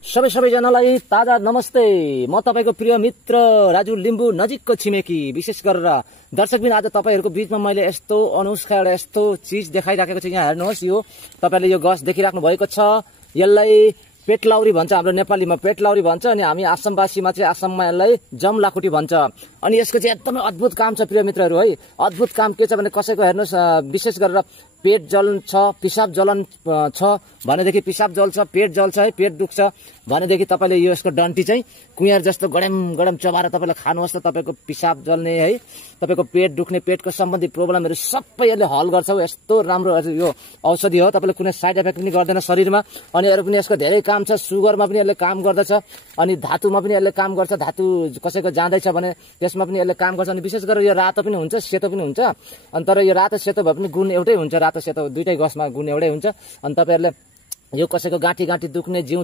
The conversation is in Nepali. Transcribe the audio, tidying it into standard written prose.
सबैजनालाई ताजा नमस्ते। म तपाईको प्रिय मित्र राजु लिम्बू नजिकको छिमेकी। विशेष गरेर दर्शकबिन आज तपाईहरुको बीचमा मैले यस्तो अनुष्का एउटा यस्तो चीज देखाइराखेको छु। यहाँ हेर्नुहोस्, यो तपाईले यो गस देखिराख्नु भएको छ। यसलाई पेटलाउरी भन्छ, हाम्रो नेपालीमा पेटलाउरी भन्छ, अनि हामी आसामवासीमा चाहिँ आसाममा यसलाई जमलाखुटी भन्छ। अनि यसको चाहिँ एकदमै अद्भुत काम छ प्रिय मित्रहरु है। अद्भुत काम के छ भने कसैको हेर्नुहोस् विशेष गरेर पेट जलन छ, पिसाब जलन छ भनेदेखि पिसाब जल्छ, पेट जल्छ है, पेट दुख्छ भनेदेखि तपाईले यो यसको डन्टी चाहिँ कुयार जस्तो गडम गडम चबाएर तपाईले खानुहोस् त तपाईको पिसाब जल्ने है, तपाईको पेट दुख्ने, पेटको सम्बन्धी प्रब्लमहरु सबै यसले हल गर्छ। यस्तो राम्रो यो औषधि हो, तपाईले कुनै साइड इफेक्ट पनि गर्दैन शरीरमा। अनि अरु पनि यसको धेरै काम छ। सुगरमा पनि यसले काम गर्दछ, अनि धातुमा पनि यसले काम गर्छ। धातु कसैको जाँदैछ भने त्यसमा पनि यसले काम गर्छ। अनि विशेष गरेर यो रातो पनि हुन्छ, सेतो पनि हुन्छ। अनि तर यो रातो सेतो भए पनि गुण एउटै हुन्छ, रातो सेतो दुईटै गसमा गुण एउटै हुन्छ। अनि तपाईहरुले यो कसैको गाँठी दुख्ने, जिउ